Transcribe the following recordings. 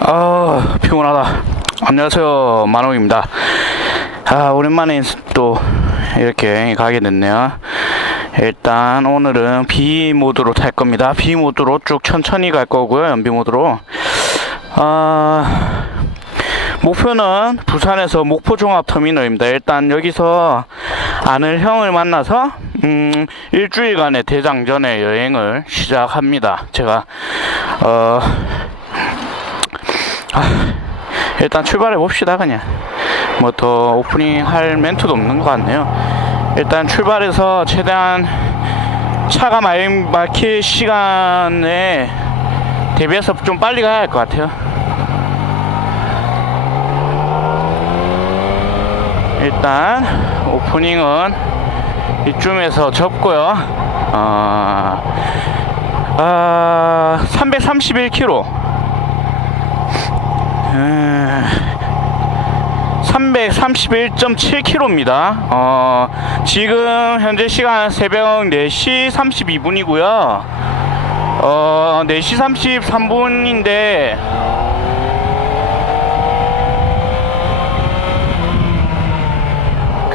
아 피곤하다. 안녕하세요 만홍입니다. 아 오랜만에 또 이렇게 가게 됐네요. 일단 오늘은 B 모드로 탈 겁니다. B 모드로 쭉 천천히 갈 거고요 연비 모드로. 아 목표는 부산에서 목포 종합터미널입니다. 일단 여기서 아는 형을 만나서 음 일주일간의 대장전의 여행을 시작합니다. 제가 어 일단 출발해 봅시다 그냥. 뭐 더 오프닝 할 멘트도 없는 것 같네요. 일단 출발해서 최대한 차가 많이 막힐 시간에 대비해서 좀 빨리 가야 할 것 같아요 일단 오프닝은 이쯤에서 접고요 어, 아 331km 331.7km입니다. 어, 지금 현재 시간 새벽 4시 32분이고요. 어, 4시 33분인데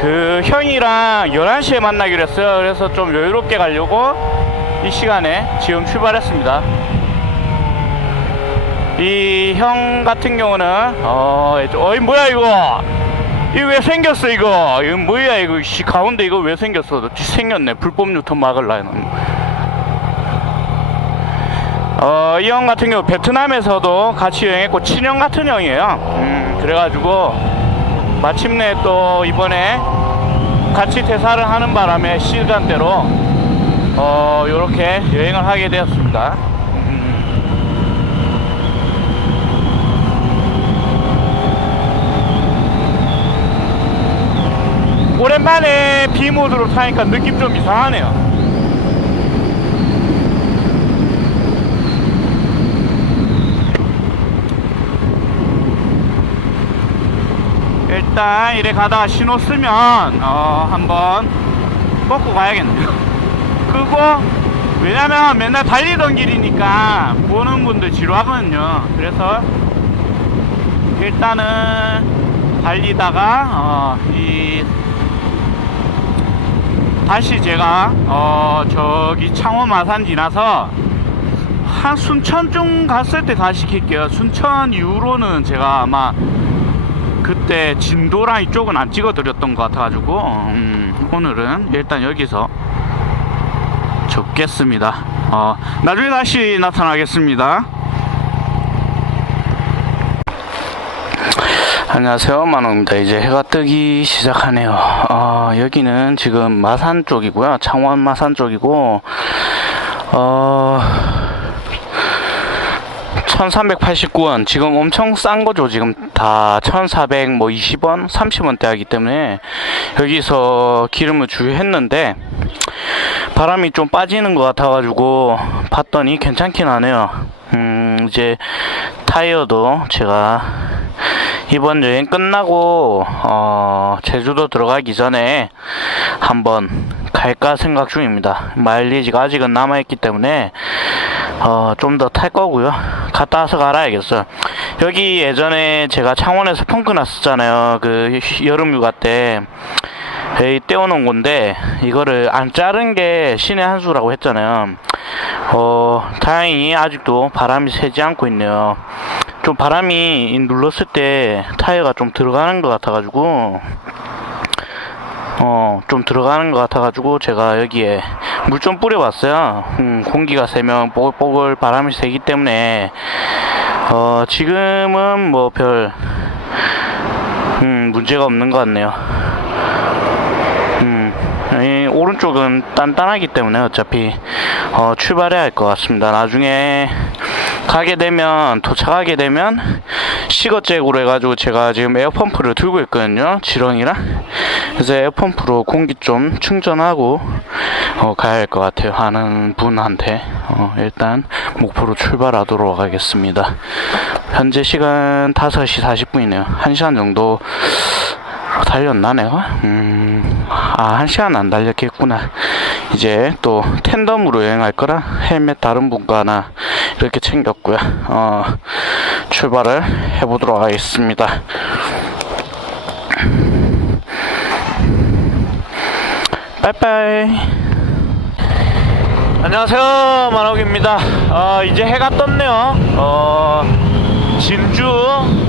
그 형이랑 11시에 만나기로 했어요. 그래서 좀 여유롭게 가려고 이 시간에 지금 출발했습니다. 이 형 같은 경우는 어, 어이 뭐야 이거? 이거 왜 생겼어 이거? 이거 뭐야 이거? 씨 가운데 이거 왜 생겼어? 생겼네. 불법 유턴 막을라 이놈 어, 이 형 같은 경우 베트남에서도 같이 여행했고 친형 같은 형이에요. 음, 그래가지고 마침내 또 이번에 같이 퇴사를 하는 바람에 시간대로 어, 요렇게 여행을 하게 되었습니다 오랜만에 B 모드로 타니까 느낌 좀 이상하네요. 일단 이래 가다가 신호 쓰면 어 한번 꺾고 가야겠네요. 그리고 왜냐면 맨날 달리던 길이니까 보는 분들 지루하거든요. 그래서 일단은 달리다가 어, 이 다시 제가 어 저기 창원 마산 지나서 한 순천쯤 갔을 때 다시 킬게요 순천 이후로는 제가 아마 그때 진도랑 이쪽은 안 찍어 드렸던 것 같아 가지고 음, 오늘은 일단 여기서 접겠습니다. 어 나중에 다시 나타나겠습니다. 안녕하세요. 만호입니다. 이제 해가 뜨기 시작하네요. 어, 여기는 지금 마산 쪽이고요. 창원 마산 쪽이고 어 1389원. 지금 엄청 싼 거죠. 지금 다 1400 뭐 20원 30원대 하기 때문에 여기서 기름을 주유했는데 바람이 좀 빠지는 것 같아 가지고 봤더니 괜찮긴 하네요 음 이제 타이어도 제가 이번 여행 끝나고 어, 제주도 들어가기 전에 한번 갈까 생각 중입니다. 마일리지가 아직은 남아있기 때문에 어, 좀 더 탈 거고요. 갔다 와서 갈아야겠어요. 여기 예전에 제가 창원에서 펑크 났었잖아요. 그 여름 휴가 때. 떼어놓은 건데 이거를 안 자른 게 신의 한 수라고 했잖아요. 어 다행히 아직도 바람이 새지 않고 있네요. 좀 바람이 눌렀을 때 타이어가 좀 들어가는 것 같아가지고 어 좀 들어가는 것 같아가지고 제가 여기에 물 좀 뿌려봤어요. 음, 공기가 세면 뽀글뽀글 바람이 세기 때문에 어 지금은 뭐 별 음, 문제가 없는 것 같네요. 음, 이 오른쪽은 단단하기 때문에 어차피 어, 출발해야 할 것 같습니다. 나중에 가게 되면 도착하게 되면 시거잭으로 해가지고 제가 지금 에어펌프를 들고 있거든요. 지렁이랑. 그래서 에어펌프로 공기 좀 충전하고 어, 가야 할 것 같아요. 하는 분한테. 어, 일단 목포로 출발하도록 하겠습니다. 현재 시간 5시 40분이네요. 1시간 정도 달렸나 내가? 음, 아, 한 시간 안 달렸겠구나. 이제 또 텐덤으로 여행할 거라 헬멧 다른 분과나 이렇게 챙겼고요. 어, 출발을 해보도록 하겠습니다. 빠이빠이. 안녕하세요, 만옥입니다. 어, 이제 해가 떴네요. 어, 진주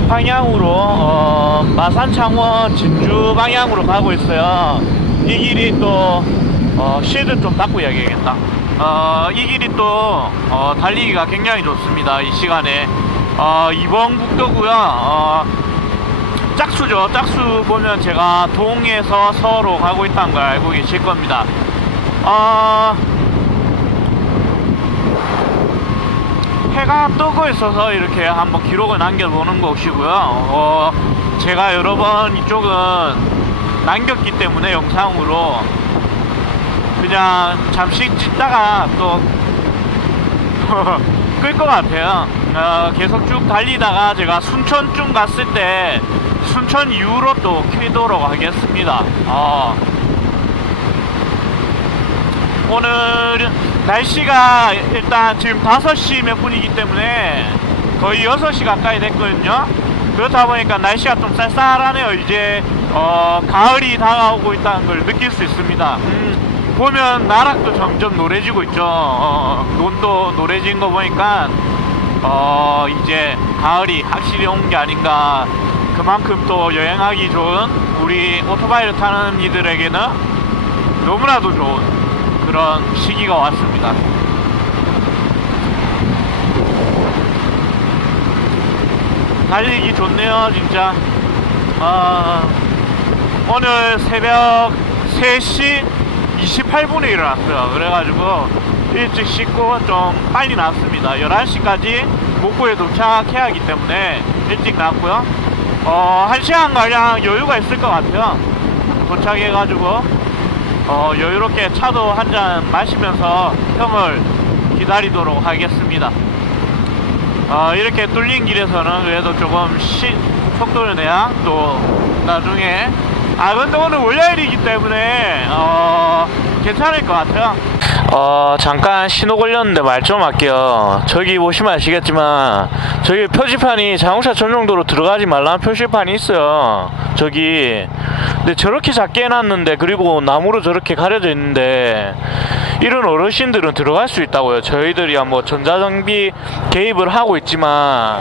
방향으로 어, 마산 창원 진주 방향으로 가고 있어요. 이 길이 또 어, 시드 좀 닫고 이야기하겠다. 어, 이 길이 또 어, 달리기가 굉장히 좋습니다. 이 시간에 어, 이번 국도고요. 어, 짝수죠. 짝수 보면 제가 동에서 서로 가고 있다는 걸 알고 계실 겁니다. 어, 해가 뜨고 있어서 이렇게 한번 기록을 남겨보는 것이고요. 어, 제가 여러 번 이쪽은 남겼기 때문에 영상으로 그냥 잠시 찍다가 또 끌 것 같아요. 어, 계속 쭉 달리다가 제가 순천쯤 갔을 때 순천 이후로 또 켜도록 하겠습니다. 어, 오늘 날씨가 일단 지금 5시 몇 분이기 때문에 거의 6시 가까이 됐거든요. 그렇다 보니까 날씨가 좀 쌀쌀하네요. 이제 어, 가을이 다가오고 있다는 걸 느낄 수 있습니다. 음, 보면 나락도 점점 노래지고 있죠. 어, 논도 노래진 거 보니까 어, 이제 가을이 확실히 온 게 아닌가. 그만큼 또 여행하기 좋은 우리 오토바이를 타는 이들에게는 너무나도 좋은 그런 시기가 왔습니다. 달리기 좋네요, 진짜. 아, 오늘 새벽 3시 28분에 일어났어요. 그래가지고 일찍 씻고 좀 빨리 나왔습니다. 11시까지 목포에 도착해야 하기 때문에 일찍 나왔고요. 어, 1시간가량 여유가 있을 것 같아요. 도착해가지고 어, 여유롭게 차도 한 잔 마시면서 형을 기다리도록 하겠습니다. 어, 이렇게 뚫린 길에서는 그래도 조금 시, 속도를 내야 또 나중에 아 근데 오늘 월요일이기 때문에 어, 괜찮을 것 같아요. 어 잠깐 신호 걸렸는데 말 좀 할게요. 저기 보시면 아시겠지만 저기 표지판이 자동차 전용도로 들어가지 말라는 표지판이 있어요. 저기 근데 저렇게 작게 해놨는데 그리고 나무로 저렇게 가려져 있는데 이런 어르신들은 들어갈 수 있다고요. 저희들이야 뭐 전자장비 개입을 하고 있지만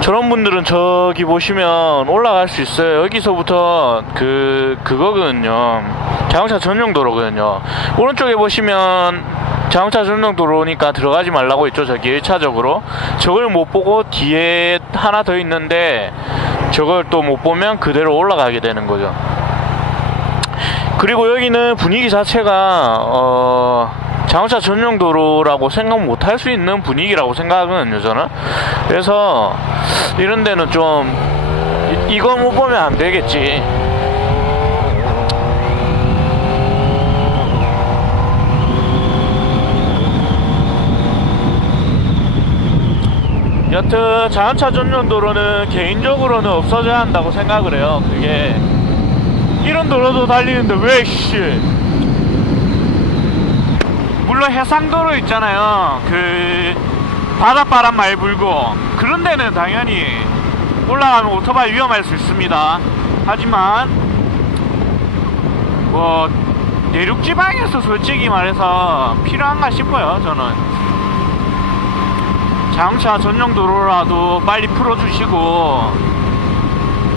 저런 분들은 저기 보시면 올라갈 수 있어요. 여기서부터 그 그거거든요. 자동차 전용 도로거든요. 오른쪽에 보시면 자동차 전용 도로니까 들어가지 말라고 했죠. 저기 1차적으로. 저걸 못 보고 뒤에 하나 더 있는데 저걸 또 못 보면 그대로 올라가게 되는 거죠. 그리고 여기는 분위기 자체가 어 자동차 전용 도로라고 생각 못 할 수 있는 분위기라고 생각하거든요 저는. 그래서 이런 데는 좀 이, 이거 못 보면 안 되겠지. 여튼 자동차 전용 도로는 개인적으로는 없어져야 한다고 생각을 해요. 그게 이런 도로도 달리는데 왜 씨. 물론 해상도로 있잖아요. 그 바닷바람 많이 불고 그런 데는 당연히 올라가면 오토바이 위험할 수 있습니다. 하지만 뭐 내륙 지방에서 솔직히 말해서 필요한가 싶어요. 저는 자동차 전용 도로라도 빨리 풀어주시고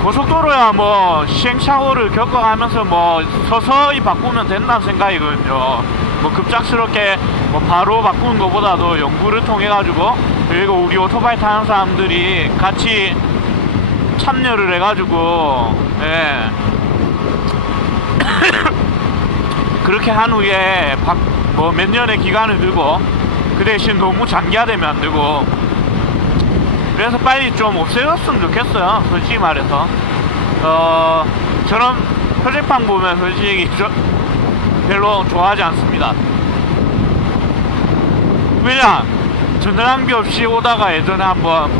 고속도로야 뭐 시행착오를 겪어가면서 뭐 서서히 바꾸면 된다는 생각이거든요. 뭐 급작스럽게 뭐 바로 바꾸는 것보다도 연구를 통해 가지고 그리고 우리 오토바이 타는 사람들이 같이 참여를 해가지고 예. 그렇게 한 후에 뭐 몇 년의 기간을 두고 그 대신 너무 장기화되면 안 되고 그래서 빨리 좀 없애졌으면 좋겠어요. 솔직히 말해서. 어, 저런 표지판 보면 솔직히 저, 별로 좋아하지 않습니다. 왜냐? 전자장비 없이 오다가 예전에 한번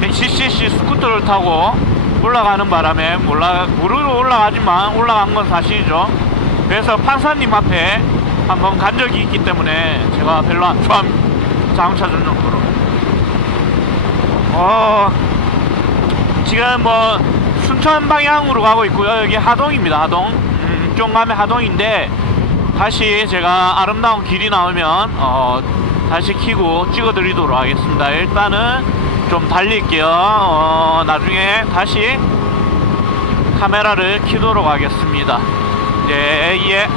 100cc 스쿠터를 타고 올라가는 바람에 몰라, 무르르 올라가지만 올라간 건 사실이죠. 그래서 판사님 앞에 한번 간 적이 있기 때문에 제가 별로 안 좋아합니다. 자동차 전용도로. 어, 지금 뭐 순천 방향으로 가고 있고요. 여기 하동입니다. 하동. 음, 좀 가면 하동인데 다시 제가 아름다운 길이 나오면 어, 다시 키고 찍어드리도록 하겠습니다. 일단은 좀 달릴게요. 어, 나중에 다시 카메라를 키도록 하겠습니다. 예, 예.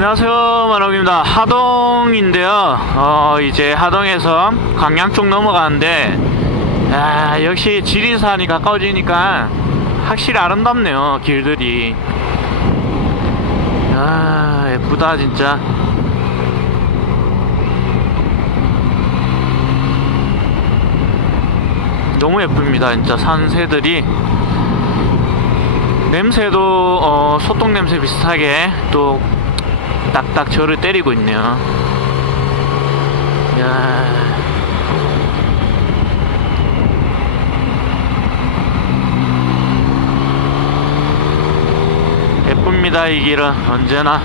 안녕하세요, 만옥입니다. 하동인데요. 어, 이제 하동에서 광양 쪽 넘어가는데, 아, 역시 지리산이 가까워지니까 확실히 아름답네요, 길들이. 아, 예쁘다, 진짜. 너무 예쁩니다, 진짜 산새들이. 냄새도 어, 소똥 냄새 비슷하게 또 딱딱 저를 때리고 있네요. 야. 예쁩니다 이 길은 언제나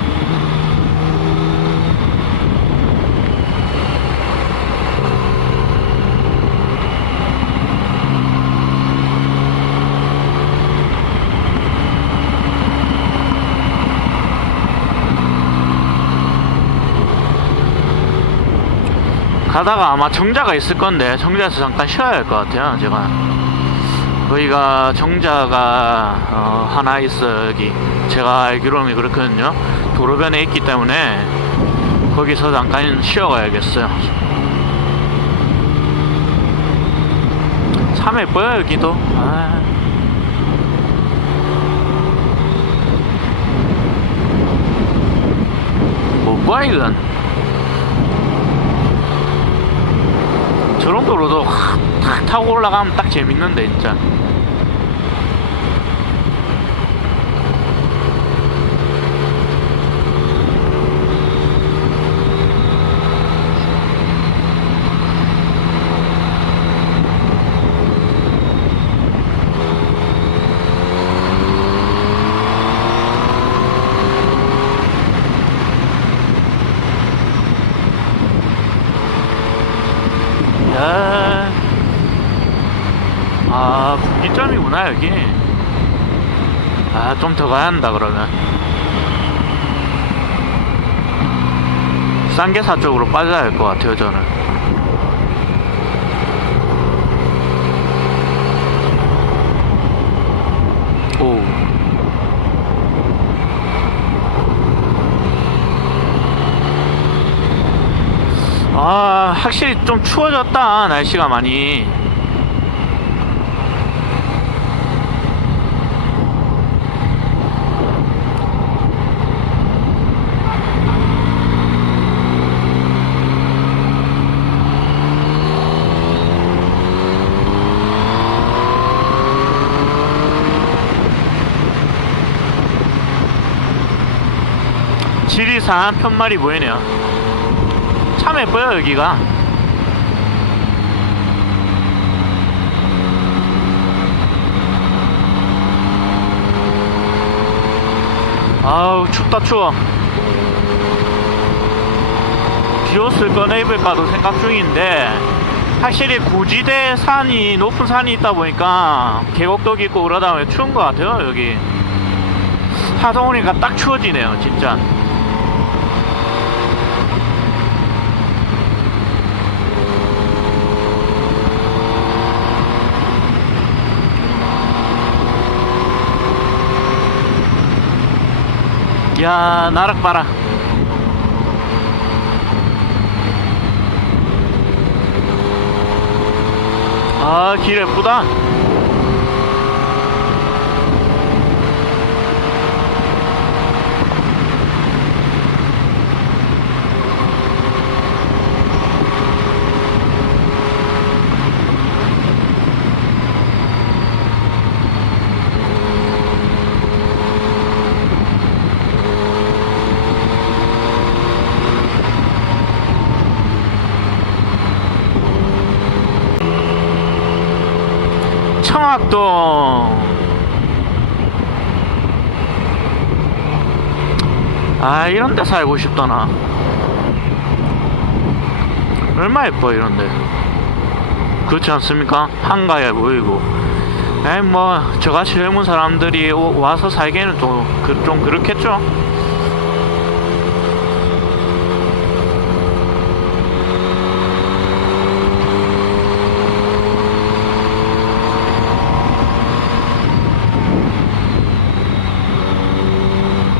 가다가 아마 정자가 있을 건데 정자에서 잠깐 쉬어야 할 것 같아요 제가. 거기가 정자가 어, 하나 있어 여기. 제가 알기로는 그렇거든요. 도로변에 있기 때문에 거기서 잠깐 쉬어가야겠어요. 참 예뻐요 여기도? 아. 뭐야 이건 저런 도로도 확, 탁 타고 올라가면 딱 재밌는데 진짜 야. 아, 분기점이구나, 여기. 아, 좀 더 가야 한다, 그러면. 쌍계사 쪽으로 빠져야 할 것 같아요, 저는. 오. 아, 확실히 좀 추워졌다, 날씨가 많이. 지리산 편말이 보이네요. 참 예뻐요 여기가. 아우 춥다 추워. 비옷을 꺼내 입을까도 생각 중인데. 확실히 구지대 산이 높은 산이 있다 보니까 계곡도 있고 그러다 보니 추운 것 같아요 여기. 하다 오니까 딱 추워지네요 진짜 야 나락 봐라. 아 길 예쁘다 또아 이런데 살고 싶더나. 얼마 예뻐 이런데 그렇지 않습니까? 한가해 보이고 에이 뭐 저같이 젊은 사람들이 와서 살기에는 또 그, 좀 그렇겠죠